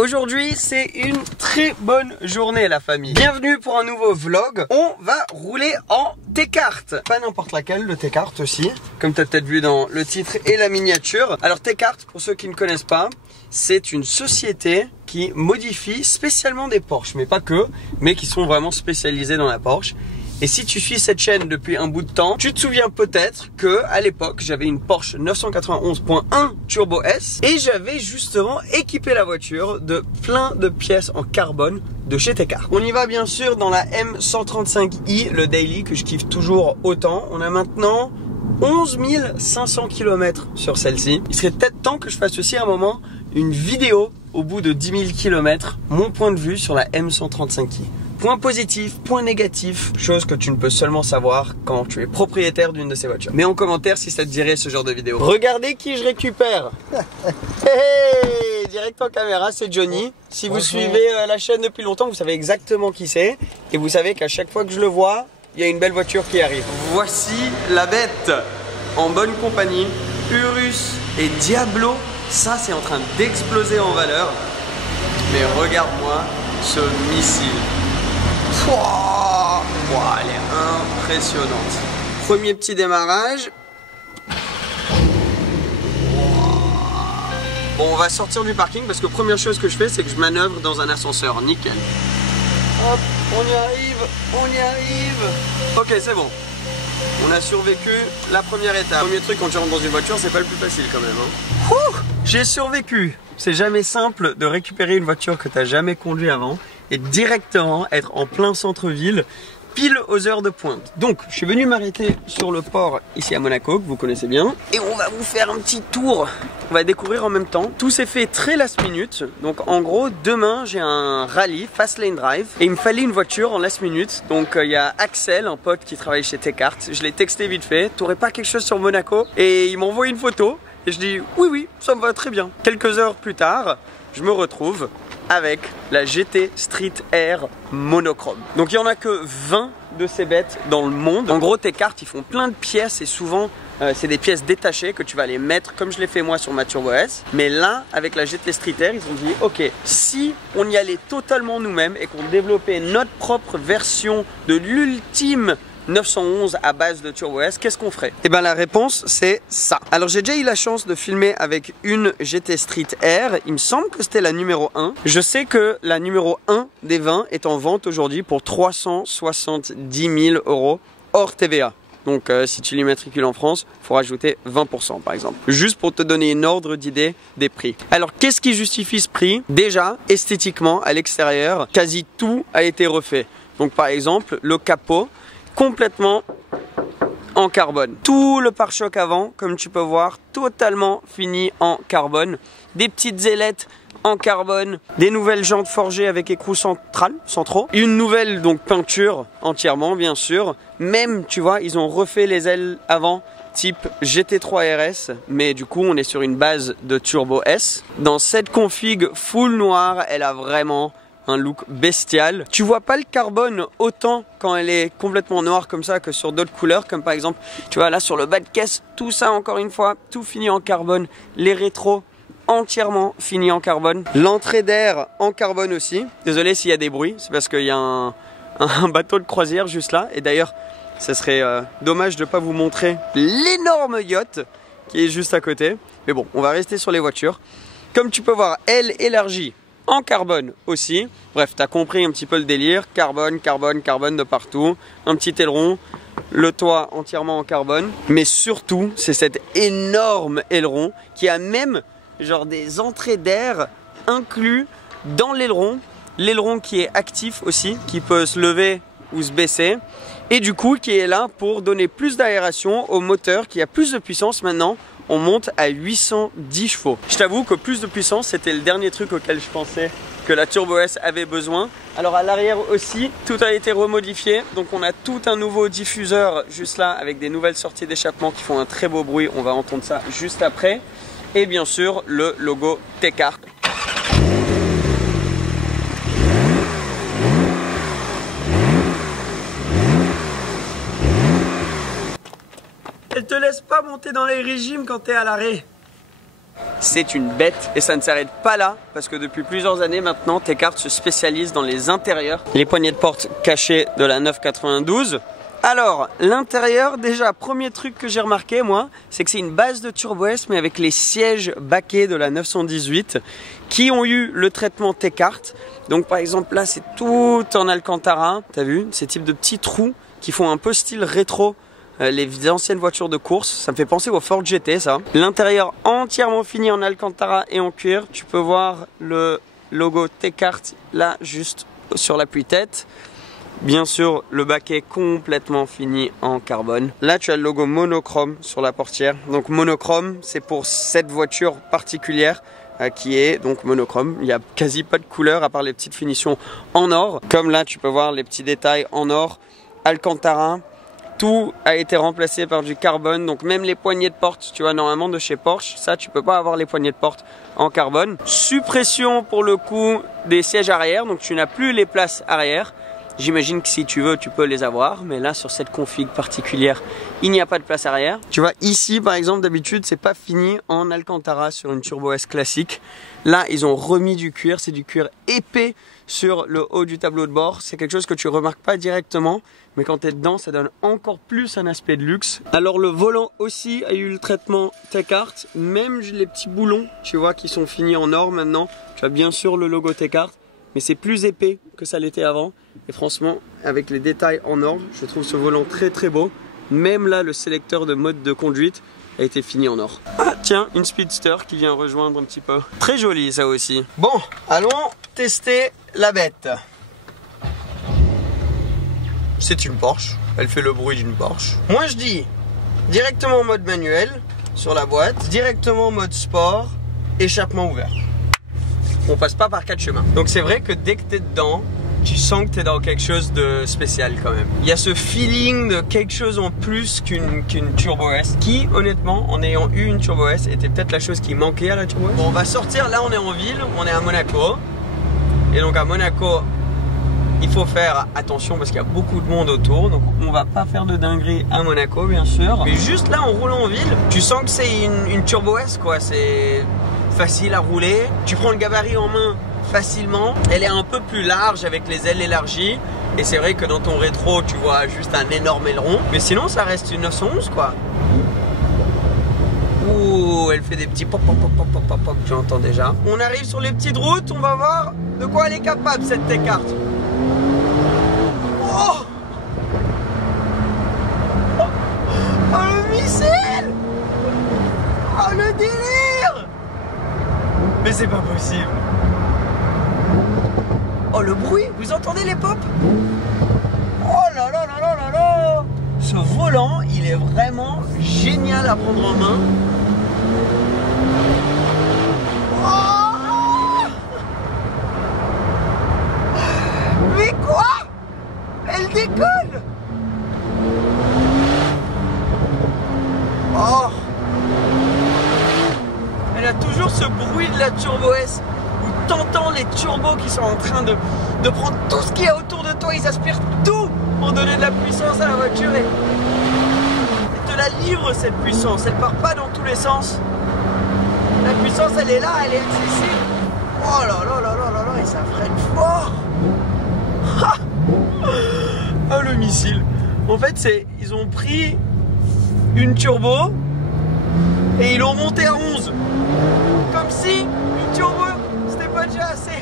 Aujourd'hui, c'est une très bonne journée la famille. Bienvenue pour un nouveau vlog. On va rouler en T-Kart. Pas n'importe laquelle, le T-Kart aussi. Comme tu as peut-être vu dans le titre et la miniature. Alors T-Kart, pour ceux qui ne connaissent pas, c'est une société qui modifie spécialement des Porsche. Mais pas que, mais qui sont vraiment spécialisés dans la Porsche. Et si tu suis cette chaîne depuis un bout de temps, tu te souviens peut-être que à l'époque, j'avais une Porsche 991.1 Turbo S et j'avais justement équipé la voiture de plein de pièces en carbone de chez T-Kart. On y va bien sûr dans la M135i, le daily que je kiffe toujours autant. On a maintenant 11 500 km sur celle-ci. Il serait peut-être temps que je fasse aussi à un moment une vidéo au bout de 10 000 km, mon point de vue sur la M135i. Point positif, point négatif, chose que tu ne peux seulement savoir quand tu es propriétaire d'une de ces voitures. Mets en commentaire si ça te dirait ce genre de vidéo. Regardez qui je récupère. Hey, direct en caméra, c'est Johnny. Si vous suivez la chaîne depuis longtemps, vous savez exactement qui c'est. Et vous savez qu'à chaque fois que je le vois, il y a une belle voiture qui arrive. Voici la bête en bonne compagnie. Urus et Diablo, ça c'est en train d'exploser en valeur. Mais regarde-moi ce missile. Wow, elle est impressionnante. Premier petit démarrage. Bon, on va sortir du parking parce que première chose que je fais, c'est que je manœuvre dans un ascenseur. Nickel. Hop, on y arrive. Ok, c'est bon. On a survécu la première étape. Premier truc quand tu rentres dans une voiture, c'est pas le plus facile quand même. Hein. J'ai survécu. C'est jamais simple de récupérer une voiture que tu n'as jamais conduite avant et directement être en plein centre-ville, pile aux heures de pointe. Donc, je suis venu m'arrêter sur le port ici à Monaco, que vous connaissez bien. Et on va vous faire un petit tour. On va découvrir en même temps. Tout s'est fait très last minute. Donc, en gros, demain, j'ai un rallye, Fast Lane Drive. Et il me fallait une voiture en last minute. Donc, il y a Axel, un pote qui travaille chez T-Kart. Je l'ai texté vite fait. T'aurais pas quelque chose sur Monaco? Et il m'envoie une photo. Et je dis oui, ça me va très bien. Quelques heures plus tard, je me retrouve avec la GT Street Air monochrome. Donc il n'y en a que 20 de ces bêtes dans le monde. En gros, T-Kart, ils font plein de pièces et souvent c'est des pièces détachées que tu vas les mettre comme je l'ai fait moi sur ma Turbo S. Mais là, avec la GT Street Air, ils ont dit ok, si on y allait totalement nous-mêmes et qu'on développait notre propre version de l'ultime 911 à base de Turbo S, qu'est-ce qu'on ferait? Et bien la réponse c'est ça. Alors j'ai déjà eu la chance de filmer avec une GT Street Air, il me semble que c'était la numéro 1. Je sais que la numéro 1 des 20 est en vente aujourd'hui pour 370 000 € hors TVA. Donc si tu l'immatricules en France, il faut rajouter 20% par exemple. Juste pour te donner une ordre d'idée des prix. Alors qu'est-ce qui justifie ce prix? Déjà, esthétiquement, à l'extérieur, quasi tout a été refait. Donc par exemple, le capot, complètement en carbone. Tout le pare-choc avant, comme tu peux voir, totalement fini en carbone. Des petites ailettes en carbone, des nouvelles jantes forgées avec écrou centraux, une nouvelle donc peinture entièrement bien sûr. Même tu vois, ils ont refait les ailes avant type GT3 RS, mais du coup on est sur une base de Turbo S. Dans cette config full noire, elle a vraiment un look bestial. Tu vois pas le carbone autant quand elle est complètement noire comme ça que sur d'autres couleurs, comme par exemple, tu vois là sur le bas de caisse, tout ça encore une fois, tout fini en carbone. Les rétros entièrement fini en carbone. L'entrée d'air en carbone aussi. Désolé s'il y a des bruits, c'est parce qu'il y a un bateau de croisière juste là. Et d'ailleurs, ça serait dommage de pas vous montrer l'énorme yacht qui est juste à côté. Mais bon, on va rester sur les voitures. Comme tu peux voir, elle élargie en carbone aussi. Bref, tu as compris un petit peu le délire. Carbone, carbone, carbone de partout. Un petit aileron. Le toit entièrement en carbone. Mais surtout, c'est cet énorme aileron qui a même genre des entrées d'air inclus dans l'aileron. L'aileron qui est actif aussi, qui peut se lever ou se baisser. Et du coup, qui est là pour donner plus d'aération au moteur qui a plus de puissance maintenant. On monte à 810 chevaux. Je t'avoue que plus de puissance, c'était le dernier truc auquel je pensais que la Turbo S avait besoin. Alors à l'arrière aussi, tout a été remodifié. Donc on a tout un nouveau diffuseur juste là avec des nouvelles sorties d'échappement qui font un très beau bruit. On va entendre ça juste après. Et bien sûr, le logo T-Kart. Elle te laisse pas monter dans les régimes quand t'es à l'arrêt. c'est une bête. Et ça ne s'arrête pas là, parce que depuis plusieurs années maintenant, Tecart se spécialise dans les intérieurs. Les poignées de porte cachées de la 992. Alors, l'intérieur, déjà, premier truc que j'ai remarqué, moi, c'est que c'est une base de Turbo S, mais avec les sièges baquets de la 918, qui ont eu le traitement Tecart. Donc, par exemple, là, c'est tout en Alcantara. T'as vu? Ces types de petits trous qui font un peu style rétro. Les anciennes voitures de course, ça me fait penser au Ford GT, ça. L'intérieur entièrement fini en Alcantara et en cuir. Tu peux voir le logo Tecart, là, juste sur l'appui-tête. Bien sûr, le baquet complètement fini en carbone. Là, tu as le logo monochrome sur la portière. Donc monochrome, c'est pour cette voiture particulière qui est donc monochrome. Il n'y a quasi pas de couleur à part les petites finitions en or. Comme là, tu peux voir les petits détails en or. Alcantara, tout a été remplacé par du carbone. Donc même les poignées de porte, tu vois, normalement de chez Porsche, ça, tu peux pas avoir les poignées de porte en carbone. Suppression pour le coup des sièges arrière. Donc tu n'as plus les places arrière. J'imagine que si tu veux, tu peux les avoir, mais là, sur cette config particulière, il n'y a pas de place arrière. Tu vois, ici, par exemple, d'habitude, c'est pas fini en Alcantara sur une Turbo S classique. Là, ils ont remis du cuir, c'est du cuir épais sur le haut du tableau de bord. C'est quelque chose que tu remarques pas directement, mais quand tu es dedans, ça donne encore plus un aspect de luxe. Alors, le volant aussi a eu le traitement Tecart, même les petits boulons, tu vois, qui sont finis en or maintenant. Tu as bien sûr le logo Tecart, mais c'est plus épais que ça l'était avant. Et franchement, avec les détails en or, je trouve ce volant très très beau. Même là, le sélecteur de mode de conduite a été fini en or. Ah tiens, une Speedster qui vient rejoindre un petit peu. Très joli ça aussi. Bon, allons tester la bête. C'est une Porsche, elle fait le bruit d'une Porsche. Moi je dis, directement en mode manuel, sur la boîte, directement en mode sport, échappement ouvert. On passe pas par 4 chemins. Donc c'est vrai que dès que tu es dedans, tu sens que tu es dans quelque chose de spécial quand même. Il y a ce feeling de quelque chose en plus qu'une Turbo S qui, honnêtement, en ayant eu une Turbo S, était peut-être la chose qui manquait à la Turbo S. Bon, on va sortir, là on est en ville, on est à Monaco. Et donc à Monaco, il faut faire attention parce qu'il y a beaucoup de monde autour. Donc on va pas faire de dinguerie à Monaco, bien sûr. Mais juste là, en roulant en ville, tu sens que c'est une Turbo S, quoi. C'est facile à rouler. Tu prends le gabarit en main facilement. Elle est un peu plus large avec les ailes élargies. Et c'est vrai que dans ton rétro, tu vois juste un énorme aileron. Mais sinon, ça reste une 911, quoi. Ouh, elle fait des petits pop, pop, pop, pop, pop, pop, pop. Tu entends déjà. On arrive sur les petites routes. On va voir de quoi elle est capable, cette Tecart. Oh, oh, le missile. Oh, le délire. Mais c'est pas possible. Oh, le bruit, vous entendez les pops? Oh là là là là là là. Ce volant, il est vraiment génial à prendre en main. Oh, mais quoi? Elle décolle. Oh, elle a toujours ce bruit de la Turbo S. T'entends les turbos qui sont en train de prendre tout ce qu'il y a autour de toi, ils aspirent tout pour donner de la puissance à la voiture et te la livre cette puissance, elle part pas dans tous les sens. La puissance elle est là, elle est accessible. Oh là là là là là là, et ça freine fort. Oh le missile. En fait ils ont pris une turbo et ils l'ont montée à 11. Comme si une turbo pas déjà assez.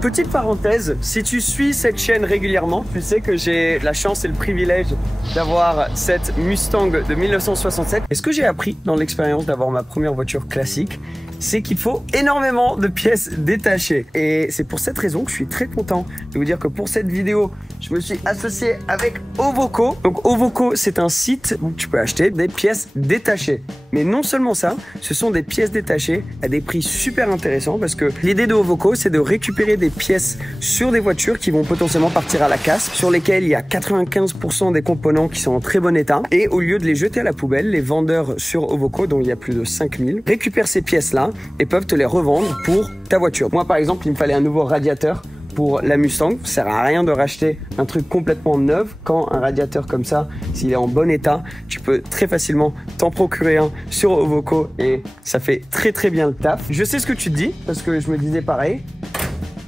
Petite parenthèse, si tu suis cette chaîne régulièrement, tu sais que j'ai la chance et le privilège d'avoir cette Mustang de 1967. Et ce que j'ai appris dans l'expérience d'avoir ma première voiture classique, c'est qu'il faut énormément de pièces détachées. Et c'est pour cette raison que je suis très content de vous dire que pour cette vidéo, je me suis associé avec Ovoco. Donc Ovoco, c'est un site où tu peux acheter des pièces détachées. Mais non seulement ça, ce sont des pièces détachées à des prix super intéressants parce que l'idée de Ovoco, c'est de récupérer des pièces sur des voitures qui vont potentiellement partir à la casse, sur lesquelles il y a 95% des components qui sont en très bon état. Et au lieu de les jeter à la poubelle, les vendeurs sur Ovoco, dont il y a plus de 5000, récupèrent ces pièces-là et peuvent te les revendre pour ta voiture. Moi, par exemple, il me fallait un nouveau radiateur pour la Mustang. Ça sert à rien de racheter un truc complètement neuf quand un radiateur comme ça, s'il est en bon état, tu peux très facilement t'en procurer un sur Ovoko et ça fait très bien le taf. Je sais ce que tu te dis parce que je me disais pareil.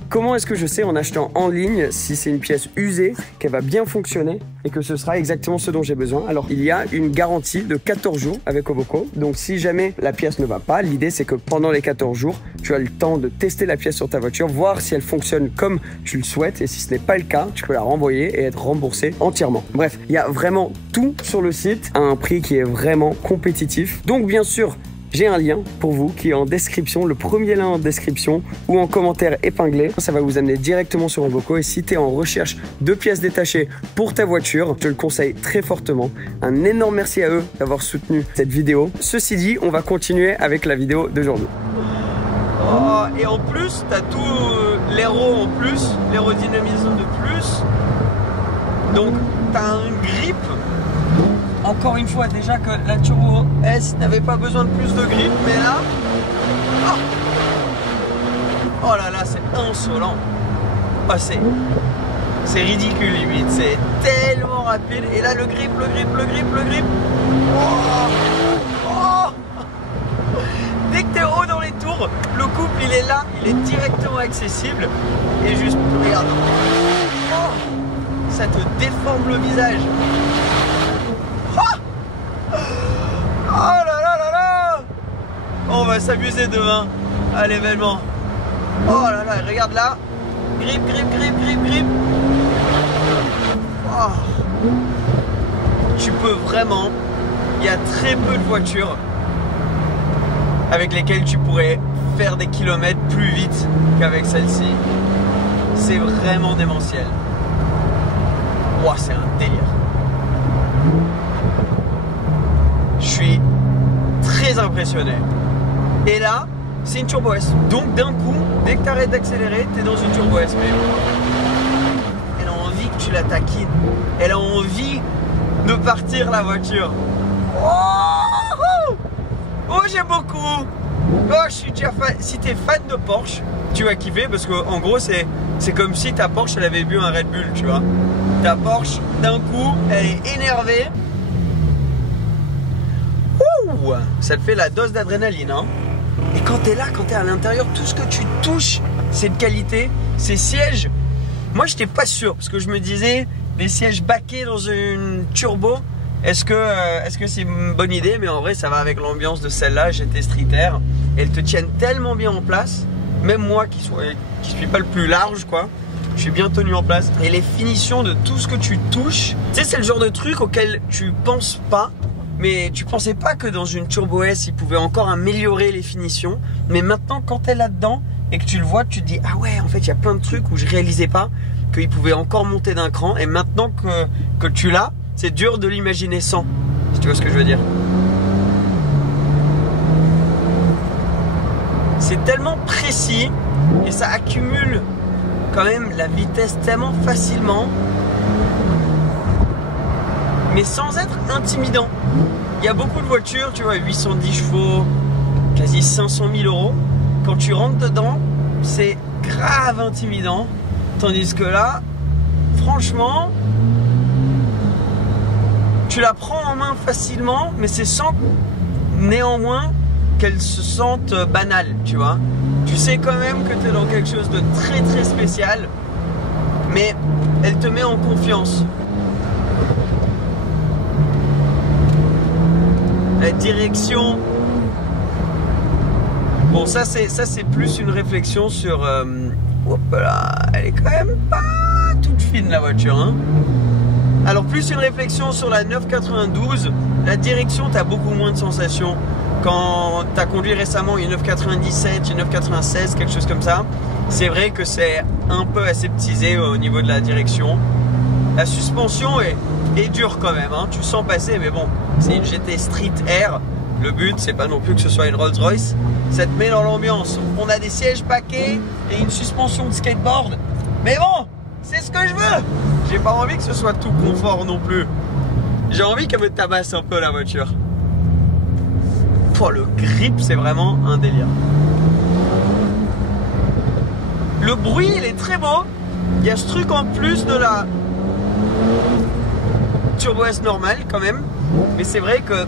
Comment est-ce que je sais en achetant en ligne si c'est une pièce usée, qu'elle va bien fonctionner et que ce sera exactement ce dont j'ai besoin? Alors, il y a une garantie de 14 jours avec Ovoko. Donc, si jamais la pièce ne va pas, l'idée c'est que pendant les 14 jours, tu as le temps de tester la pièce sur ta voiture, voir si elle fonctionne comme tu le souhaites. Et si ce n'est pas le cas, tu peux la renvoyer et être remboursé entièrement. Bref, il y a vraiment tout sur le site à un prix qui est vraiment compétitif. Donc, bien sûr, j'ai un lien pour vous qui est en description, le premier lien en description ou en commentaire épinglé. Ça va vous amener directement sur Ovoko et si tu es en recherche de pièces détachées pour ta voiture, je te le conseille très fortement. Un énorme merci à eux d'avoir soutenu cette vidéo. Ceci dit, on va continuer avec la vidéo d'aujourd'hui. Oh, et en plus, tu as tout l'aéro en plus, l'aérodynamisme de plus. Donc, tu as un grip. Encore une fois, déjà que la Turbo S n'avait pas besoin de plus de grip, mais là, oh là là, c'est insolent. Oh, c'est ridicule limite, c'est tellement rapide. Et là, le grip. Dès que t'es haut dans les tours, le couple il est là, il est directement accessible. Et juste, regarde, ça te déforme le visage. Oh là là là là! On va s'amuser demain à l'événement. Oh là là, regarde là. Grip. Oh. Tu peux vraiment... Il y a très peu de voitures avec lesquelles tu pourrais faire des kilomètres plus vite qu'avec celle-ci. C'est vraiment démentiel. Wow, c'est un délire. Je suis très impressionné. Et là, c'est une Turbo S. Donc d'un coup, dès que tu arrêtes d'accélérer, tu es dans une Turbo S. Mais elle a envie que tu la taquines. Elle a envie de partir la voiture. Oh, j'aime beaucoup. Oh, je suis déjà fan. Si tu es fan de Porsche, tu vas kiffer parce que en gros, c'est comme si ta Porsche elle avait bu un Red Bull, tu vois. Ta Porsche, d'un coup, elle est énervée. Ça te fait la dose d'adrénaline, hein. Et quand t'es là, quand t'es à l'intérieur, tout ce que tu touches, c'est de qualité. Ces sièges, moi j'étais pas sûr parce que je me disais, les sièges baquets dans une turbo, est-ce que c'est une bonne idée? Mais en vrai, ça va avec l'ambiance de celle-là. J'étais Street Air. Elles te tiennent tellement bien en place. Même moi qui suis pas le plus large, quoi. Je suis bien tenu en place. Et les finitions de tout ce que tu touches, tu sais, c'est le genre de truc auquel tu penses pas. Mais tu pensais pas que dans une Turbo S, ils pouvaient encore améliorer les finitions. Mais maintenant, quand t'es là-dedans et que tu le vois, tu te dis ah ouais, en fait, il y a plein de trucs où je réalisais pas qu'ils pouvaient encore monter d'un cran. Et maintenant que tu l'as, c'est dur de l'imaginer sans. Si tu vois ce que je veux dire. C'est tellement précis et ça accumule quand même la vitesse tellement facilement. Mais sans être intimidant. Il y a beaucoup de voitures, tu vois, 810 chevaux, quasi 500 000 euros. Quand tu rentres dedans, c'est grave intimidant. Tandis que là, franchement, tu la prends en main facilement, mais c'est sans néanmoins qu'elle se sente banale, tu vois. Tu sais quand même que tu es dans quelque chose de très spécial, mais elle te met en confiance. La direction. Bon, ça c'est plus une réflexion sur. Hop là, elle est quand même pas toute fine la voiture, hein. Alors plus une réflexion sur la 992. La direction, t'as beaucoup moins de sensations. Quand t'as conduit récemment une 997, une 996, quelque chose comme ça, c'est vrai que c'est un peu aseptisé au niveau de la direction. La suspension est dure quand même, hein. Tu sens passer, mais bon, c'est une GT Street Air. Le but, c'est pas non plus que ce soit une Rolls Royce. Ça te met dans l'ambiance. On a des sièges paquets et une suspension de skateboard. Mais bon, c'est ce que je veux. J'ai pas envie que ce soit tout confort non plus. J'ai envie qu'elle me tabasse un peu la voiture. Oh, le grip, c'est vraiment un délire. Le bruit, il est très beau. Il y a ce truc en plus de la Turbo S normale quand même. Mais c'est vrai que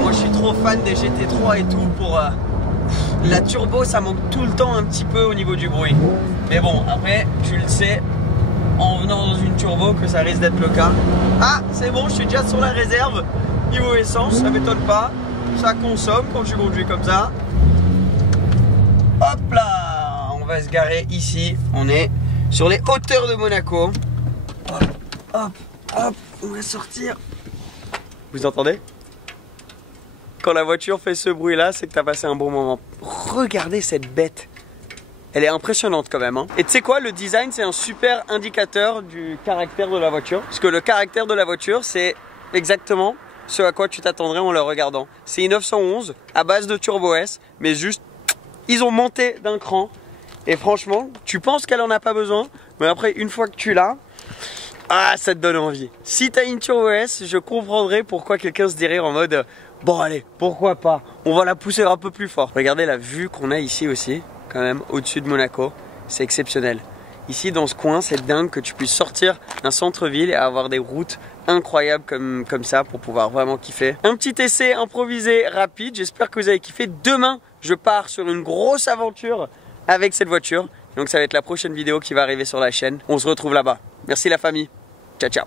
moi je suis trop fan des GT3 et tout pour la turbo, ça manque tout le temps un petit peu au niveau du bruit. Mais bon, après tu le sais en venant dans une turbo que ça risque d'être le cas. Ah, c'est bon, je suis déjà sur la réserve. Niveau essence, ça m'étonne pas. Ça consomme quand tu conduis comme ça. Hop là, on va se garer ici. On est sur les hauteurs de Monaco. Hop, hop, hop, on va sortir. Vous entendez? Quand la voiture fait ce bruit là, c'est que tu as passé un bon moment. Regardez cette bête. Elle est impressionnante quand même, hein. Et tu sais quoi, le design c'est un super indicateur du caractère de la voiture. Parce que le caractère de la voiture, c'est exactement ce à quoi tu t'attendrais en le regardant. C'est une 911 à base de Turbo S, mais juste ils ont monté d'un cran. Et franchement, tu penses qu'elle en a pas besoin, mais après une fois que tu l'as, ah, ça te donne envie. Si tu as une Turbo S, je comprendrais pourquoi quelqu'un se dirait en mode bon allez, pourquoi pas, on va la pousser un peu plus fort. Regardez la vue qu'on a ici aussi, quand même, au-dessus de Monaco, c'est exceptionnel. Ici dans ce coin, c'est dingue que tu puisses sortir d'un centre-ville et avoir des routes incroyables comme ça pour pouvoir vraiment kiffer. Un petit essai improvisé rapide, j'espère que vous avez kiffé. Demain, je pars sur une grosse aventure avec cette voiture. Donc ça va être la prochaine vidéo qui va arriver sur la chaîne. On se retrouve là-bas. Merci la famille. Ciao ciao.